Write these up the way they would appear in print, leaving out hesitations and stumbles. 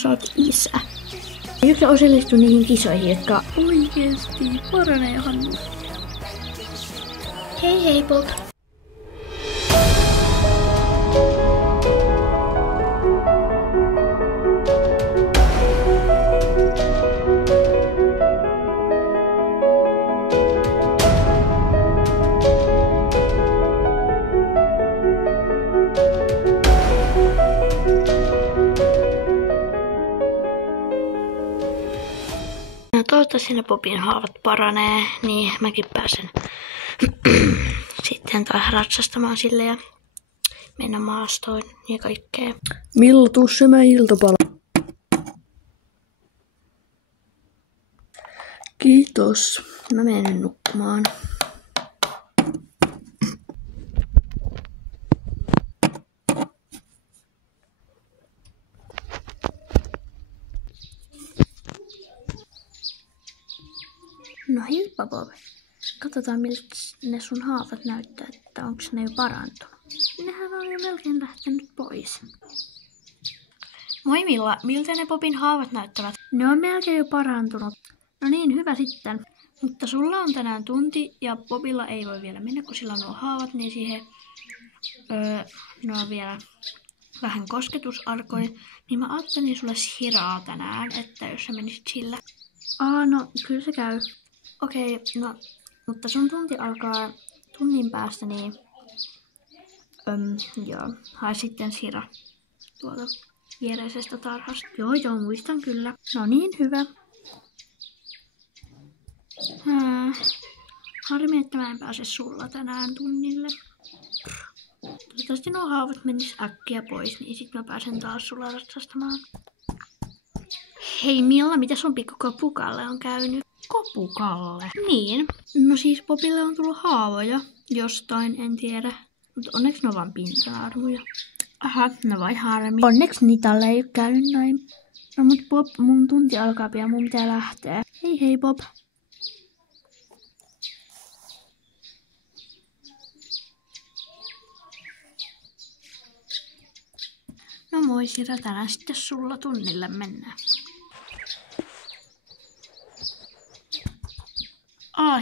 Sä oot isä. Eikö sä osallistu niihin kisoihin, jotka oikeesti paranee Hannu? Hei Bob. Toivottavasti ne Bobin haavat paranee, niin mäkin pääsen sitten taas ratsastamaan sille ja mennä maastoon ja kaikkea. Milloin tuu syömään iltapala? Kiitos. Mä menen nukkumaan. No heippa Bob. Katsotaan miltä ne sun haavat näyttää, että onko ne jo parantunut. Nehän on jo melkein lähtenyt pois. Moi Milla, miltä ne Bobin haavat näyttävät? Ne on melkein jo parantunut. No niin, hyvä sitten. Mutta sulla on tänään tunti ja Bobilla ei voi vielä mennä, kun sillä on nuo haavat, niin siihen ne on vielä vähän kosketusarkoja. Niin mä ajattelin sulle Shiraa tänään, että jos sä menisit sillä. No kyllä se käy. Okei, no, mutta sun tunti alkaa tunnin päästä, niin joo, hae sitten Shira tuolta viereisestä tarhasta. Joo, muistan kyllä. No niin, hyvä. Harmi, että mä en pääse sulla tänään tunnille. Toivottavasti nuo haavat menis äkkiä pois, niin sit mä pääsen taas sulla ratsastamaan. Hei Milla, mitä sun pikku Kopukalle on käynyt? Kopukalle? Niin. No siis Bobille on tullut haavoja. Jostain, en tiedä. Mutta onneksi ne on vaan pinta-arvoja. Aha, no vai harmi. Onneksi Nitalle ei oo käynyt noin. No mut Bob, mun tunti alkaa pian, mun pitää lähteä. Hei Bob. No moi Shira, tänään sitten sulla tunnille mennään.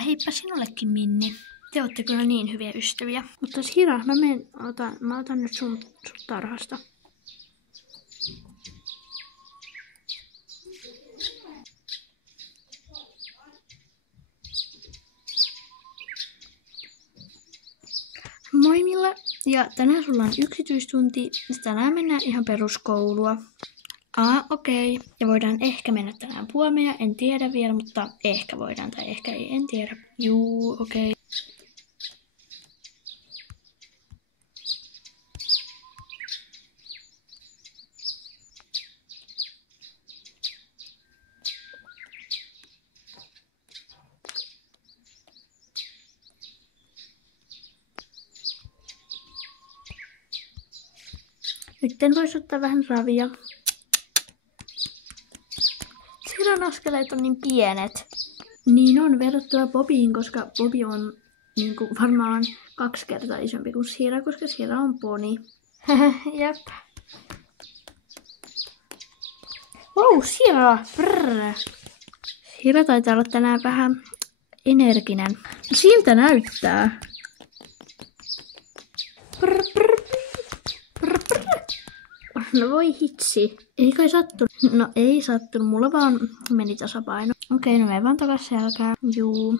Heippa sinullekin Minni. Te ootte kyllä niin hyviä ystäviä. Mutta Shira, mä otan nyt sun tarhasta. Moi Milla. Ja tänään sulla on yksityistunti. Tänään mennään ihan peruskoulua. Okei. Ja voidaan ehkä mennä tänään puomeja, en tiedä vielä, mutta ehkä voidaan tai ehkä ei, en tiedä. Juu, okei. Nyt voisi ottaa vähän ravia. Shiran askeleet on niin pienet. Niin on verrattuna Bobiin, koska Bobi on niinku varmaan 2 kertaa isompi kuin Shira, koska Shira on poni. Jep. Wow, Shira! Brrr. Shira taitaa olla tänään vähän energinen. Siltä näyttää. Brr, brr. No voi hitsi. Ei kai sattunut. No ei sattunut. Mulla vaan meni tasapaino. Okei, no me vaan takas selkää. Juu.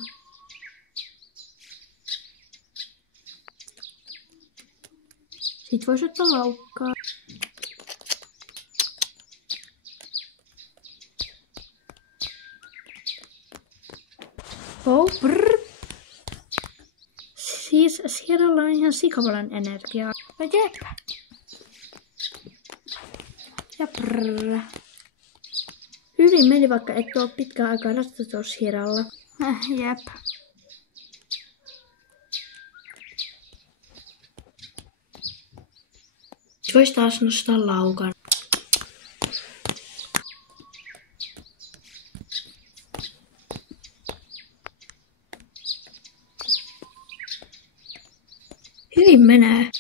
Sit vois ottaa laukkaa. Oh, brrr. Siis Shiralla on ihan sikapalan energiaa. No jep. Ja brrr. Hyvin meni, vaikka et oo pitkään aikaa ratsastua Shiralla. Jep. Vois taas nostaa laukan. Hyvin menee.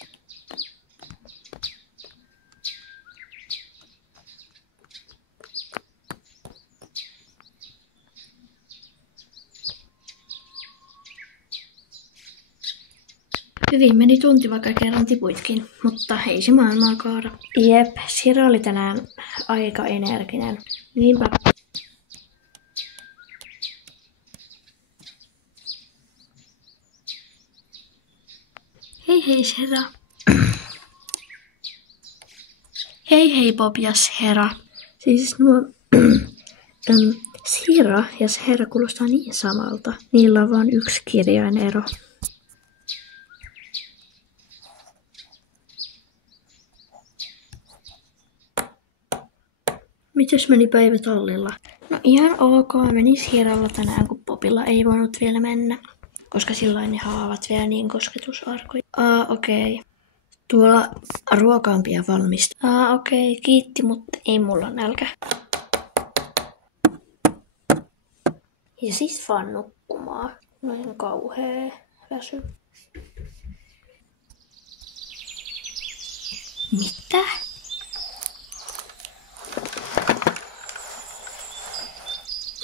Hyvin meni tunti, vaikka kerran tipuitkin, mutta ei se maailmaa kaada. Jep, Sira oli tänään aika energinen. Niinpä. Hei hei Sira. Hei hei Bob ja Sera. Siis nuo Sira ja Sera kuulostaa niin samalta. Niillä on vain yksi kirjainero. Mites meni päivä tallilla? No ihan ok, meni Siralla tänään, kun Bobilla ei voinut vielä mennä. Koska silloin ne haavat vielä niin kosketusarkoja. Okei. Tuolla ruokaampia valmista. Okei, kiitti, mutta ei mulla nälkä. Ja siis vaan nukkumaan. Noin kauhea väsy. Mitä?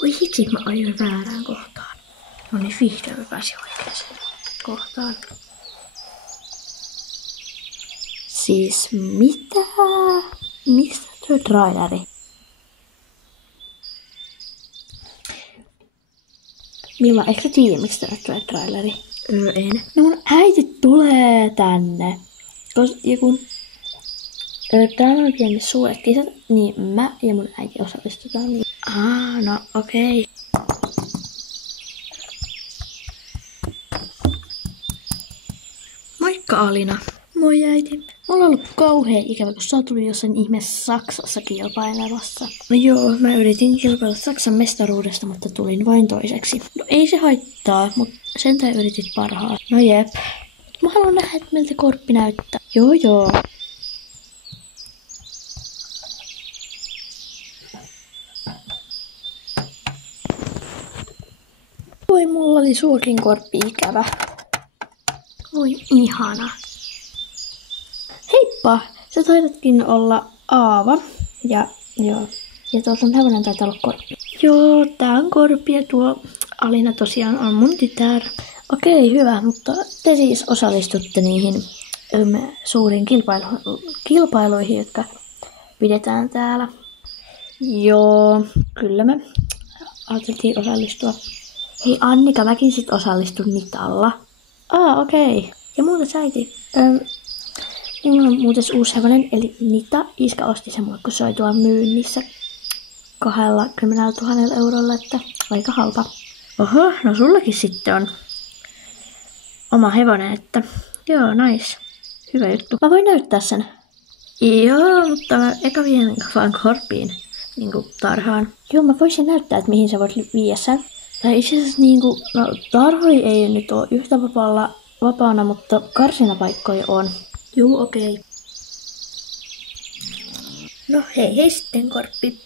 Voi hitsi, mä ajoin väärään kohtaan. No niin, vihdoin mä pääsin oikeaan kohtaan. Siis mitä? Mistä tuo traileri? Milla, eikö sä tiedä, miksi tänne tulee traileri? En. No mun äiti tulee tänne. Ja kun täällä on pieni suuret kisat, niin mä ja mun äiti osallistutaan. No okei. Moikka Alina. Moi äiti. Mulla on ollut kauhea ikävä, kun sä tuli jossain ihmeessä Saksassa kilpailemassa. No joo, mä yritin kilpailla Saksan mestaruudesta, mutta tulin vain toiseksi. No ei se haittaa, mutta sentään yritit parhaan. No jep. Mä haluan nähdä, että miltä korppi näyttää. Joo. Voi, mulla oli suurin korppi ikävä. Voi ihana. Heippa! Sä taidatkin olla Aava. Ja tuolta hevonen taitaa olla korppi. Joo, tää on korppi ja tuo Alina tosiaan on mun tytär. Okei, hyvä, mutta te siis osallistutte niihin suuriin kilpailuihin, jotka pidetään täällä. Joo, kyllä me ajateltiin osallistua. Hei Annika, mäkin sit osallistun Nitalla. Okei. Ja muuten äiti. Mulla on muuten uusi hevonen, eli Nita. Iska osti sen mulle, kun se oli tuolla myynnissä 20 000 eurolla, että aika halpa. Oho, no sullakin sitten on oma hevonen, että joo, nice. Hyvä juttu. Mä voin näyttää sen. Joo, mutta mä eka vien vaan korppiin, niinku tarhaan. Joo, mä voisin näyttää, että mihin sä voit viedä sen. Tai itse asiassa niinku, no tarhoi ei nyt ole yhtä vapaana, mutta karsinapaikkoja on. Juu, okei. No hei sitten korppi.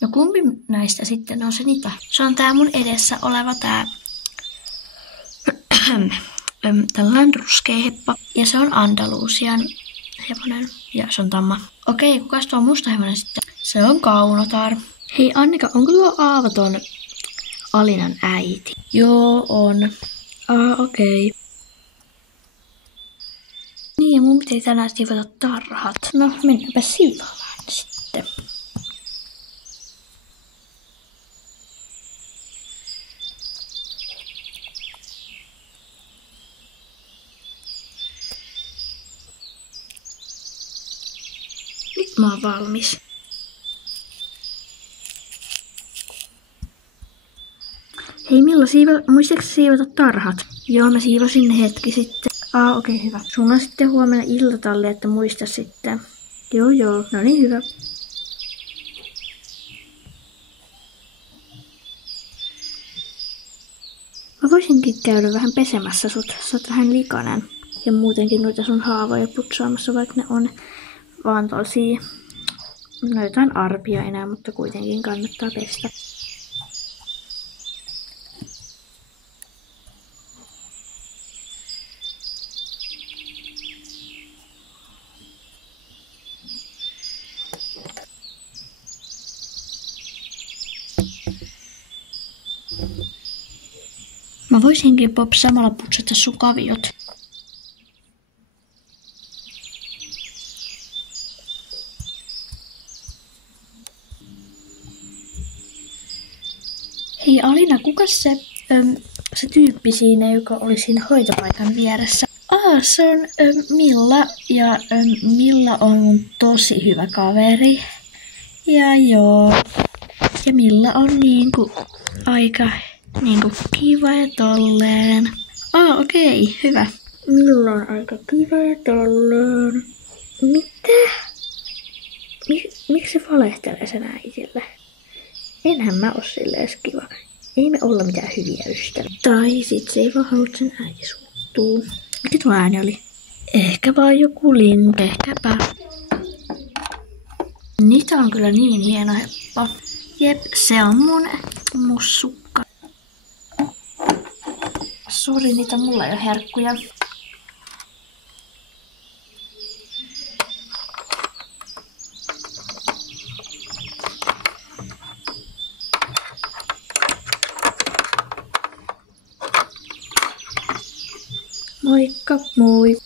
No kumpi näistä sitten on se Nita? Se on tää mun edessä oleva tää tällainen ruskea heppa. Ja se on Andalusian hevonen. Ja se on tamma. Okei, kukas tuo musta hevonen sitten? Se on Kaunotar. Hei Annika, onko tuo Aava ton Alinan äiti? Joo, on. Okei. Niin, ja mun pitää tänään siivota tarhat. No, mennäänpä siivoamaan sitten. Nyt mä oon valmis. Hei Milla, muistatko siivota tarhat? Joo, mä siivosin ne hetki sitten. Okei, hyvä. Sun on sitten huomenna iltatalli, että muista sitten. Joo, no niin, hyvä. Mä voisinkin käydä vähän pesemässä sut. Sä oot vähän likainen. Ja muutenkin noita sun haavoja putsaamassa, vaikka ne on vaan tosia. No jotain arpia enää, mutta kuitenkin kannattaa pestä. Mä voisinkin Bob samalla putsata sun kaviot. Hei Alina, kukas se tyyppi siinä, joka oli siinä hoitopaikan vieressä? Se on Milla, ja Milla on mun tosi hyvä kaveri. Ja joo, ja Milla on aika kiva ja tolleen. Okei, hyvä. Milla on aika kiva ja tolleen. Mitä? Miksi se valehtelee sen äitille? Enhän mä oo silleen kiva. Ei me olla mitään hyviä ystäviä. Tai sit se ei vaan halua sen äiti suuttuu. Mikä tuo ääni oli? Ehkä vaan joku lintu. Ehkäpä. Niitä on kyllä niin hieno heppa. Jep, se on mun mussukka. Sori, niitä mulla ei oo herkkuja. Moikka, moi.